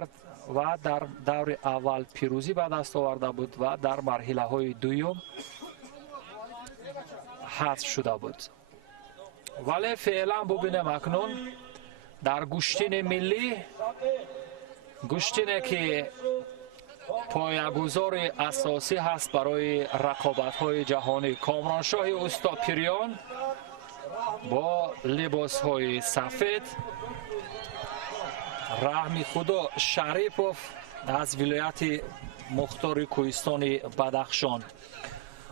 کرد و در دور اول پیروزی به دست آورده بود و در مرحله های دوم حذف شده بود. ولی فعلا ببینیم اکنون در گشتین ملی، گشتینه که پایه‌گذار اساسی هست برای رقابت‌های جهانی، کامرانشاه استاپریان با لباس‌های سفید، رحمی خدا شریپوف از ولایت مختار کوهستان بدخشان.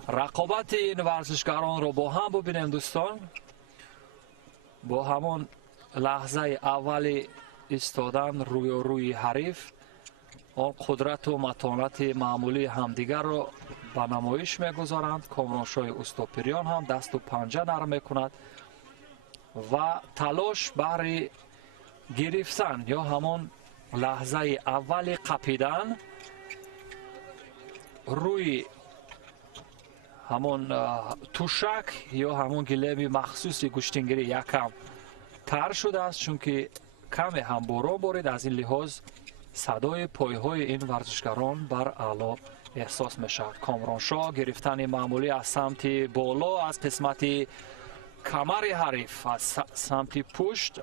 رقابت این ورزشکاران رو با هم ببینیم دوستان. با همون لحظه اول ایستادن روی حریف، آن قدرت و متانت معمولی همدیگر رو به نمایش میگذارند. کامرانشاه استاپریان هم دست و پنجه نرم میکند و تلاش برای گرفتن یا همون لحظه اول قپیدن روی همون توشک یا همون گلیم مخصوص گشتینگیری یکم تر شده است، چون که کمی هم باران بارید. از این لحاظ صدای پایهای این ورزشکاران بر اعلا احساس می شود. کامرانشاه گرفتن معمولی از سمت بالا از قسمت کمر حریف، از سمت پشت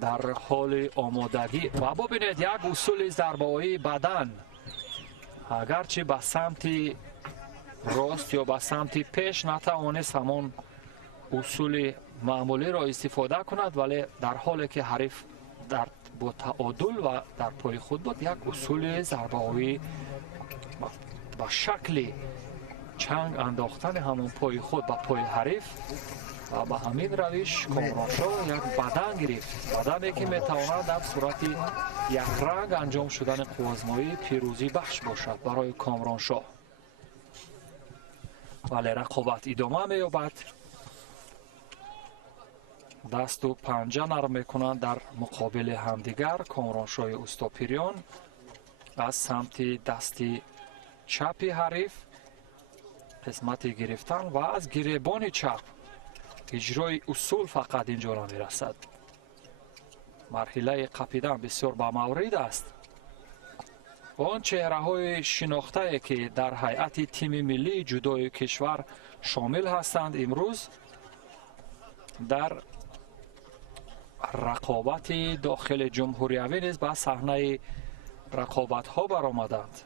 در حال آمادگی. و ببینید یک اصول ضربه‌های بدن، اگرچه به سمت راست یا به سمت پیش نتوانست همون اصول معمولی را استفاده کند، ولی در حالی که حریف با تعادل و در پای خود بود، یک اصول ضربه‌های با شکل چنگ انداختن همون پای خود به پای حریف و به همین روش کامرانشاه یک بدن گرفت، بدنی که میتواند در صورت یک رنگ انجام شدن آزمایی پیروزی بخش باشد برای کامرانشاه. ولی رقابت ادامه می‌یابد. دست و پنجه نرم میکنند در مقابل همدیگر. کامرانشاه استاپریان از سمت دست چپ حریف قسمت گرفتن و از گریبان چپ اجرای اصول فقط اینجا نمیرسد. مرحله قپیدن بسیار با مورد است. آن چهره های شناخته که در هیئت تیم ملی جودوی کشور شامل هستند امروز در رقابت داخل جمهوری نیز به صحنه رقابت ها برآمدند.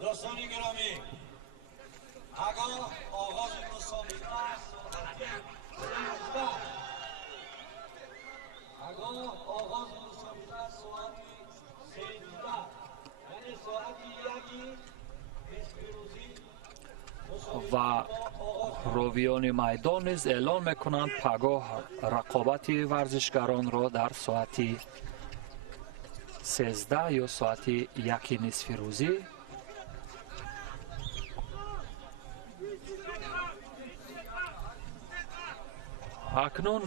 دوستان گرامی، آگاه آغاز مسابقه است. آگاه آغاز مسابقه ساعت 13، یعنی ساعت 1 و راویان میدان نیز اعلام میکنند پگاه رقابت ورزشکاران را در ساعت 13 یا ساعت 1 نصف روزی اکنون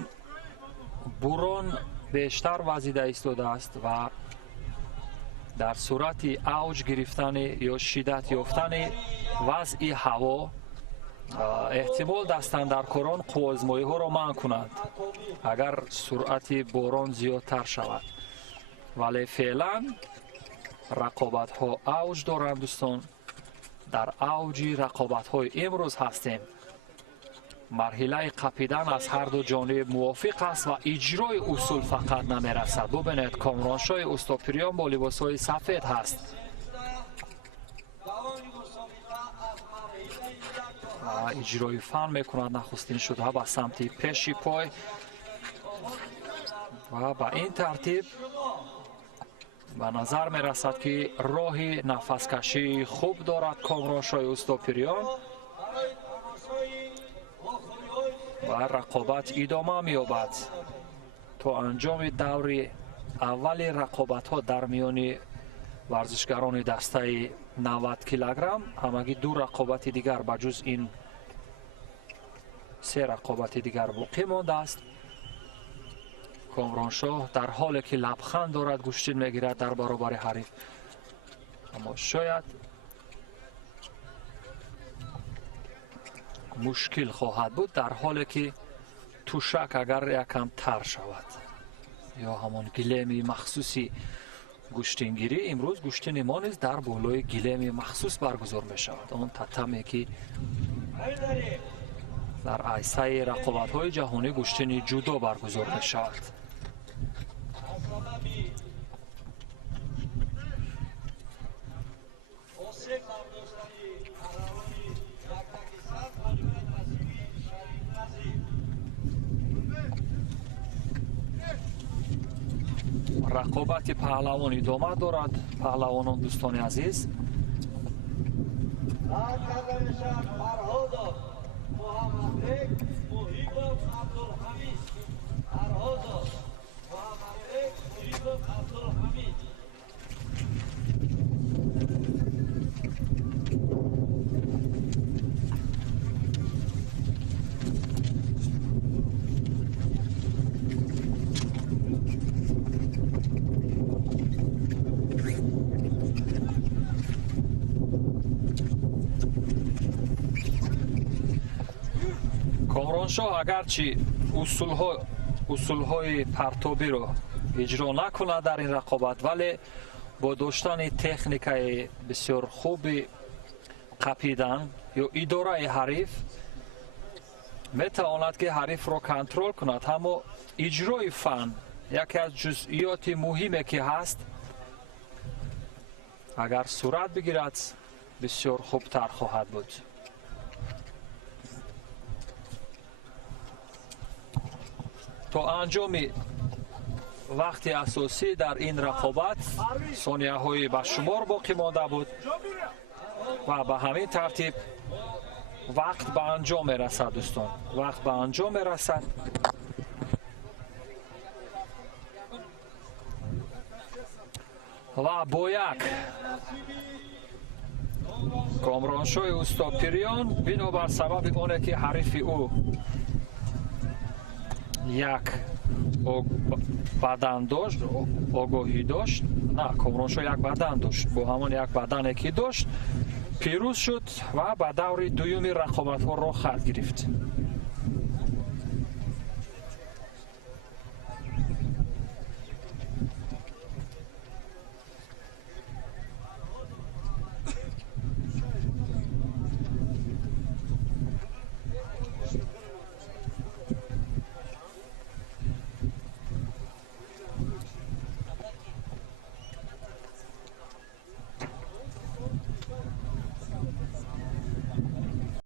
بوران بیشتر وزیده ایستاده است و در صورت اوج گرفتن یا شدت یافتن وضع هوا احتمال دستاندرکاران قوازمایی ها را منع کنند اگر سرعت باران زیادتر شود. ولی فعلا رقابت ها اوج دارند دوستان. در اوج رقابت های امروز هستیم. مرحله قپیدن از هر دو جانب موافق است و اجرای اصول فقط نمی رسد. ببینید کامرانشاه استاپریان با لباس های سفید هست و اجرای فن می کند. نخستین شده به سمت پیشی پای و به این ترتیب به نظر می رسد که راه نفس کشی خوب دارد کامرانشاه استاپریان و رقابت ادامه می‌یابد تا انجام دور اول رقابت ها در میان ورزشکاران دسته 90 کیلوگرم. همگی دو رقابت دیگر بجز این سه رقابت دیگر باقی مانده است. کامرانشاه در حالی که لبخند دارد گوشتین میگیرد در برابر حریف، اما شاید مشکل خواهد بود در حالی که توشک اگر یکم تر شود یا همون گلیم مخصوصی گوشتینگیری. امروز گوشتین ما نیز در بالای گلیم مخصوص برگزار می شود. اون تتمی که در عرصه رقابت های جهانی گوشتین جودو برگزار می شود. رقابت پهلوان ادامه دارد. پهلوانان دوستان عزیز، کامرانشاه اگرچه اصولهای پرتابی رو اجرا نکنه در این رقابت، ولی با داشتن تکنیک بسیار خوب قپیدن یا اداره حریف میتواند که حریف رو کنترل کند. اما اجرای فن یکی از جزئیات مهمی که هست، اگر صورت بگیرد بسیار خوبتر خواهد بود. تا انجام وقت اساسی در این رقابت ثانیه های به شمار باقی مانده بود و به همین ترتیب وقت به انجام می رسد. دوستان، وقت به انجام می رسد. و با یک کامرانشاه استاد پیریان بنابر سبب اونه که حریف او یک بدن داشت، آگاهی داشت، نه کامرانشاه یک بدن داشت، با همون یک بدن که داشت پیروز شد و به دور دوم رقابت ها را خط گرفت.